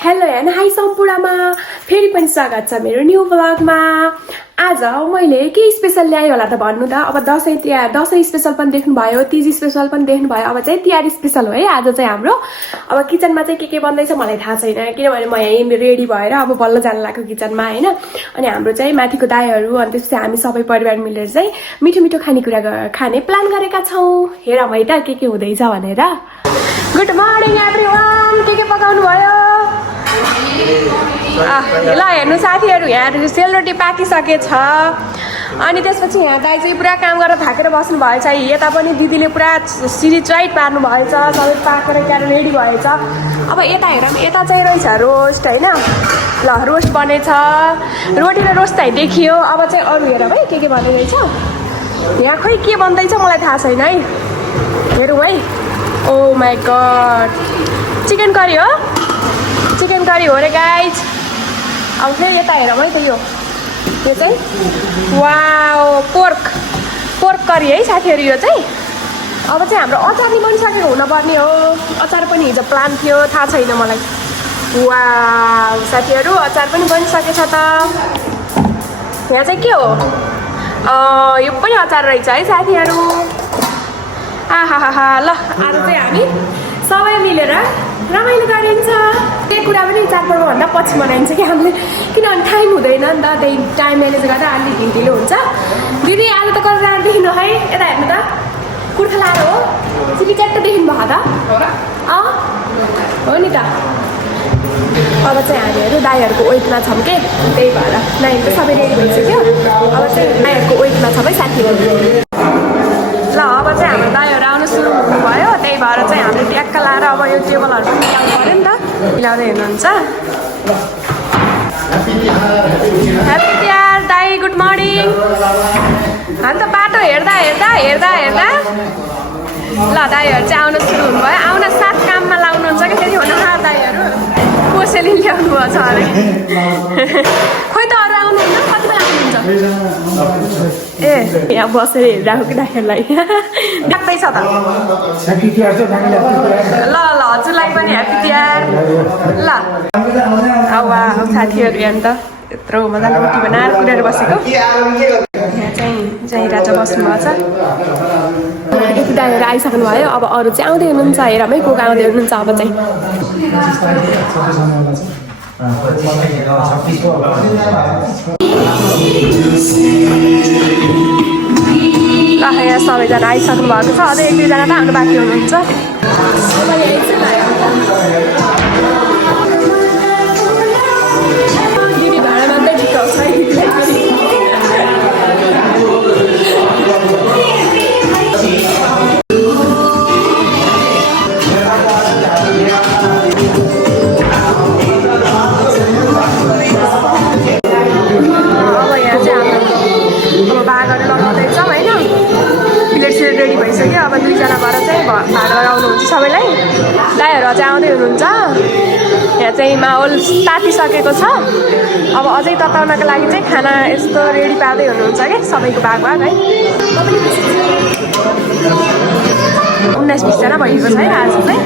Hello and high सम्पूर्णमा फेरि पनि स्वागत छ मेरो न्यू ब्लगमा। आज मैले के स्पेशल ल्याएँ होला त भन्नु त। अब दसैँ स्पेशल पनि देख्नुभयो, तीज स्पेशल पनि देख्नुभयो, अब चाहिँ तिहार स्पेशल हो है। आज चाहिँ हाम्रो अब किचनमा चाहिँ के बन्दैछ मलाई थाहा छैन, किनभने म यहीँ रेडी भएर अब बल्ल जान लाग्यो किचनमा हैन। अनि हाम्रो चाहिँ माथिको दाइहरू अनि त्यसपछि हामी सबै परिवार मिलेर चाहिँ मिठो मिठो खानेकुरा खाने प्लान गरेका छौँ। हेरौँ है त के हुँदैछ भनेर। गुड मर्निङ एभ्रीवान, के पकाउनु भयो? ल हेर्नु साथीहरू, यहाँ सेलरोटी पाकिसकेछ। अनि त्यसपछि यहाँ दाइ चाहिँ पुरा काम गरेर थाकेर बस्नु भएछ। यता पनि दिदीले पुरा सिरी च्वाइट पार्नु भएछ, सबै पाकेर क्याएर रेडी भएछ। अब यता हेरौँ, यता चाहिँ रहेछ रोस्ट होइन। ल रोस्ट बनेछ, रोटी र रोस्ट चाहिँ देखियो। अब चाहिँ अरू हेरौँ है के भन्दै रहेछ। यहाँ खै के बन्दैछ मलाई थाहा छैन है, हेरौँ है। ओ माई गड, चिकन करी हो, चिकन करी हो रे गाइज। अब फेरि यता हेरौँ है त, यो चाहिँ वाओ पोर्क करी है साथीहरू। यो चाहिँ अब चाहिँ हाम्रो अचार नि बनिसकेको हुनुपर्ने हो। अचार पनि हिजो प्लान थियो, थाहा छैन मलाई। वाओ साथीहरू, अचार पनि बनिसकेछ त। यहाँ चाहिँ के हो? यो पनि अचार रहेछ है साथीहरू। आहा ल आज चाहिँ हामी सबै मिलेर रमाइलो गरिन्छ। त्यही कुरा पनि चाडपर्वभन्दा पछि मनाइन्छ कि हामीले, किनभने टाइम हुँदैन नि त। त्यही टाइम म्यानेज गर्दा अलिक ढिलो हुन्छ। दिदी आज त गरेर देखिनु है, यता हेर्नु त, कुर्ता लाएर हो चिली च्याट्ट देखिनु भएको त। हो नि त। अब चाहिँ हामीहरू दाइहरूको वेटमा छौँ के, त्यही भएर नाइन त सबै रेडी भइसक्यो। अब चाहिँ दाइहरूको वेटमा छौँ है साथीहरू। ल अब चाहिँ हाम्रो दाइहरू आउनु सुरु हुनुभयो, त्यही भएर चाहिँ हामीले ट्याक्क लाएर अब यो टेबलहरू पनि मिलाउनु पऱ्यो नि त। मिलाउँदै हेर्नुहुन्छ। ह्याप्पी तिहार दाइ, गुड मर्निङ। हामी त बाटो हेर्दा ल दाइहरू चाहिँ आउनु सुरु हुनुभयो। आउन साथ काममा लाउनुहुन्छ कि फेरि हुन दाइहरू कोसेली ल्याउनु भएको छ अरे। खोइ त अरू आउनुहुन्न, कति बेला आउनुहुन्छ? ए यहाँ बसेर हेरिरहेको कि दाइहरूलाई डाक्दै छ त। ल हजुरलाई पनि ह्याप्पी तिहार। ल अब साथीहरू यहाँ त यत्रो मजाले रोटी बनाएर कुरेर बसेको। यहाँ चाहिँ राजा बस्नुभएको छ। यति दाइहरू आइसक्नु भयो। अब अरू चाहिँ आउँदै हुनुहुन्छ, हेरौँ है को आउँदै हुनुहुन्छ। अब चाहिँ ल यहाँ सबैजना आइसक्नु भएको छ। अझै एक दुईजना त आउनु बाँकी हुनुहुन्छ। दिदी भाडा मात्रै ठिकाउँछ है। रेडी भइसक्यो। अब दुईजना भएर चाहिँ भाडा लगाउनुहुन्छ सबैलाई। दाइहरू अझै आउँदै हुनुहुन्छ। यहाँ चाहिँ माहौल तातिसकेको छ। अब अझै तताउनको लागि चाहिँ खाना यस्तो रेडी पार्दै हुनुहुन्छ क्या सबैको भाग है। 19-20 जना भएको छ है आज चाहिँ।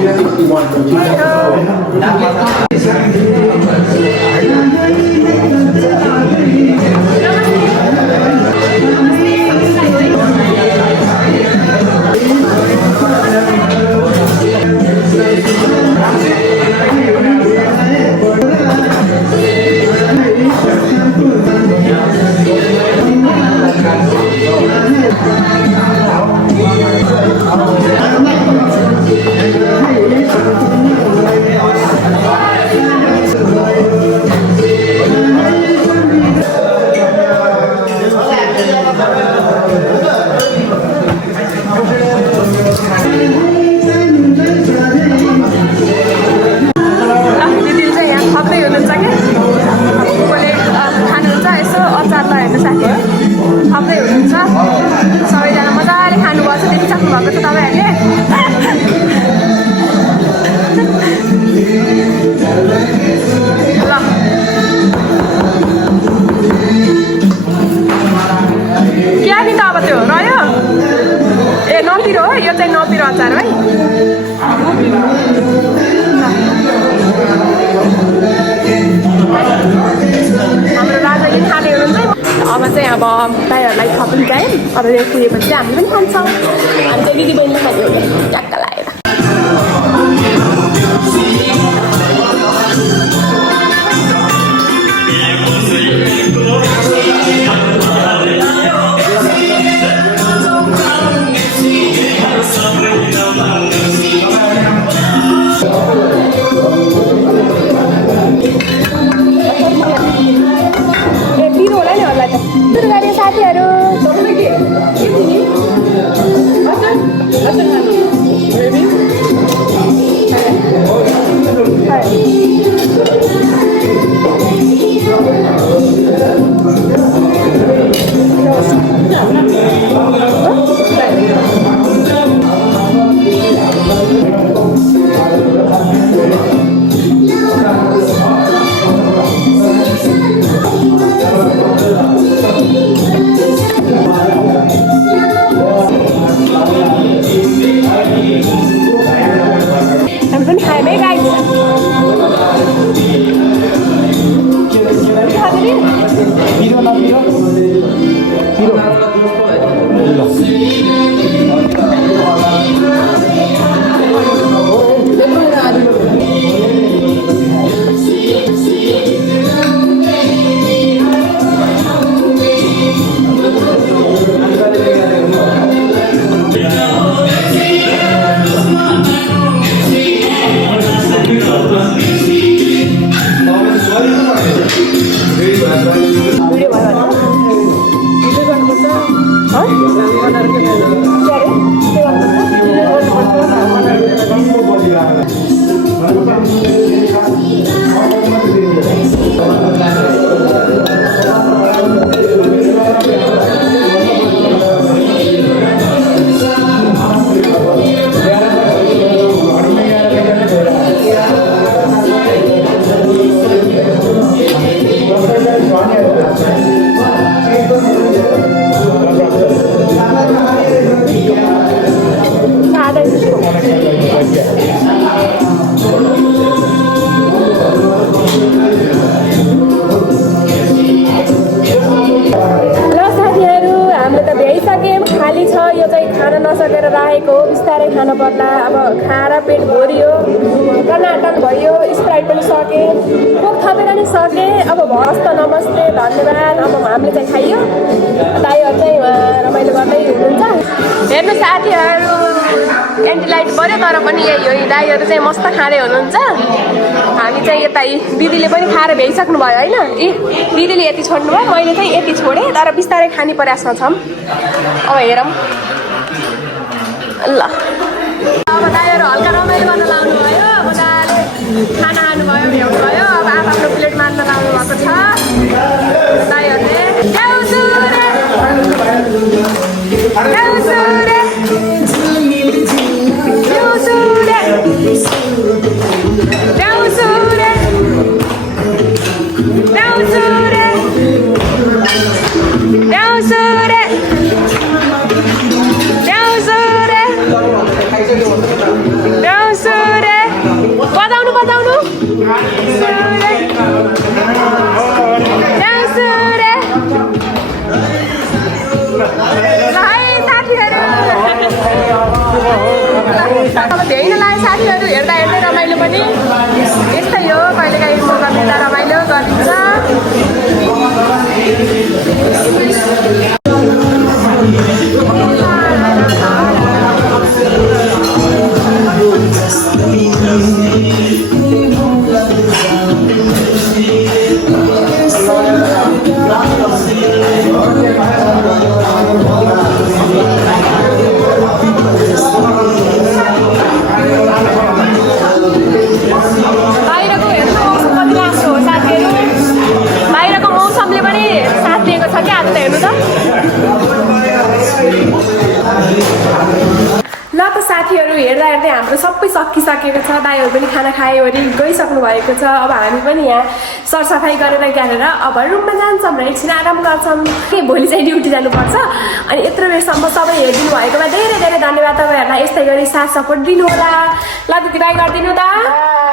दाइहरूलाई थप्नु चाहिँ अब यो पुगेपछि चाहिँ हामी पनि खान्छौँ। हामी चाहिँ दिदी बहिनीले खाने हो ट्याक्क लागेर। साथीहरू नसकेर राखेको हो, बिस्तारै खान पर्ला। अब खाएर पेट भरियो, टनाटन भयो, स्प्राइट पनि सकेँ, कोक थपेर नि सकेँ। अब भरस त नमस्ते, धन्यवाद। अब हामीले चाहिँ खाइयो, दाइहरू चाहिँ रमाइलो गर्दै हुनुहुन्छ। हेर्नु साथीहरू, एन्टिलाइट पऱ्यो तर पनि यही हो, दाइहरू चाहिँ मस्त खाँदै हुनुहुन्छ। हामी चाहिँ यता दिदीले पनि खाएर भ्याइसक्नु भयो होइन। दिदीले यति छोड्नु भयो, मैले चाहिँ यति छोडेँ, तर बिस्तारै खाने प्रयासमा छौँ। अब हेरौँ ल। अब दाइहरू हल्का रमाइलो गर्न लाउनु भयो, मजाले खाना खानुभयो, भ्याउनु भयो। अब आफ्नो प्लेट मान्न लाउनु भएको छ दाइहरूले। अब भ्याइन लाग्यो साथीहरू, हेर्दा हेर्दै रमाइलो पनि यस्तै हो। कहिलेकाहीँ मौका मिल्दा रमाइलो गरिदिन्छ। साथीहरू हेर्दा हेर्दै हाम्रो सबै सकिसकेको छ। दाइहरू पनि खाना खायोवरी गइसक्नु भएको छ। अब हामी पनि यहाँ सरसफाइ गरेर गरेर अब रुममा जान्छौँ र एकछिन आराम गर्छौँ। भोलि चाहिँ ड्युटी जानुपर्छ। अनि यत्रो बेरसम्म सबै हेरिदिनु भएकोमा धेरै धेरै धन्यवाद। तपाईँहरूलाई यस्तै गरी साथ सपोर्ट दिनु होला। ल दिदी बाई गरिदिनु त।